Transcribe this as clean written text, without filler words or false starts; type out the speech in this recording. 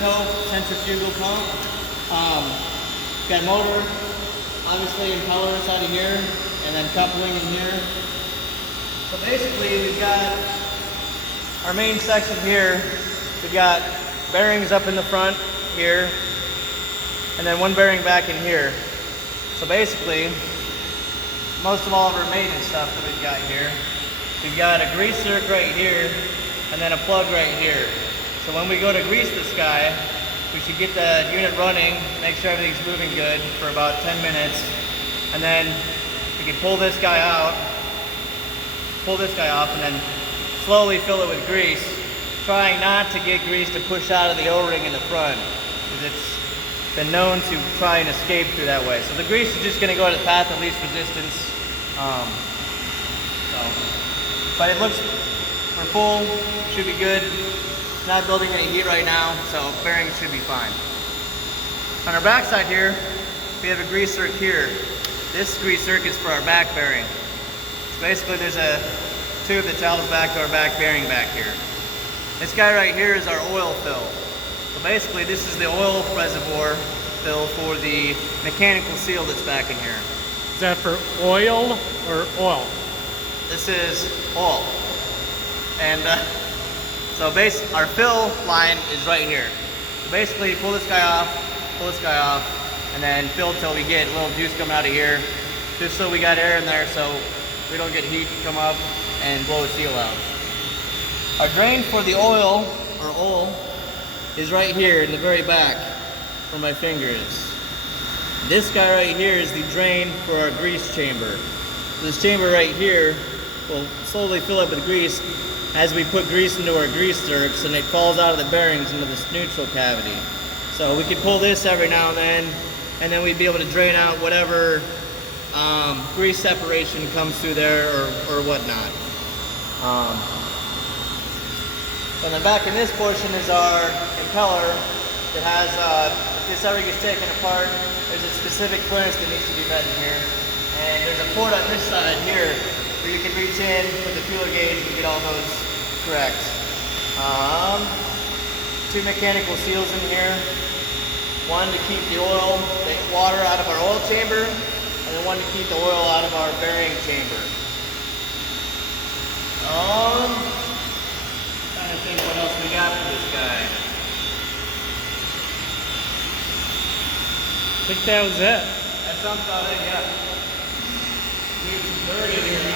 toe centrifugal pump. Got motor, obviously impeller inside of here, and then coupling in here. So basically we've got our main section here. We've got bearings up in the front here, and then one bearing back in here. So basically, most of all of our maintenance stuff that we've got here, we've got a grease zerk right here, and then a plug right here. So when we go to grease this guy, we should get the unit running, make sure everything's moving good for about 10 minutes, and then we can pull this guy out, pull this guy off, and then slowly fill it with grease, trying not to get grease to push out of the O-ring in the front, because it's been known to try and escape through that way. So the grease is just going to go to the path of least resistance. But it looks, we're full, should be good. Not building any heat right now, so bearings should be fine. On our back side here, we have a grease zerk here. This grease zerk is for our back bearing. So basically there's a tube that travels back to our back bearing back here. This guy right here is our oil fill. So basically this is the oil reservoir fill for the mechanical seal that's back in here. Is that for oil or oil? This is oil. And so our fill line is right here. So basically pull this guy off, and then fill till we get a little juice coming out of here, just so we got air in there so we don't get heat come up and blow the seal out. Our drain for the oil, is right here in the very back where my finger is. This guy right here is the drain for our grease chamber. This chamber right here will slowly fill up with grease as we put grease into our grease zerks, and it falls out of the bearings into this neutral cavity. So we could pull this every now and then we'd be able to drain out whatever grease separation comes through there or whatnot. And then back in this portion is our impeller that has, if this ever gets taken apart, there's a specific furnace that needs to be met in here. And there's a port on this side here where you can reach in with the feeler gauge and get all those correct. Two mechanical seals in here. One to keep the water out of our oil chamber, and then one to keep the oil out of our bearing chamber. Trying to think what else we got for this guy. I think that was it. That sounds about it, yeah. Need some dirty in here.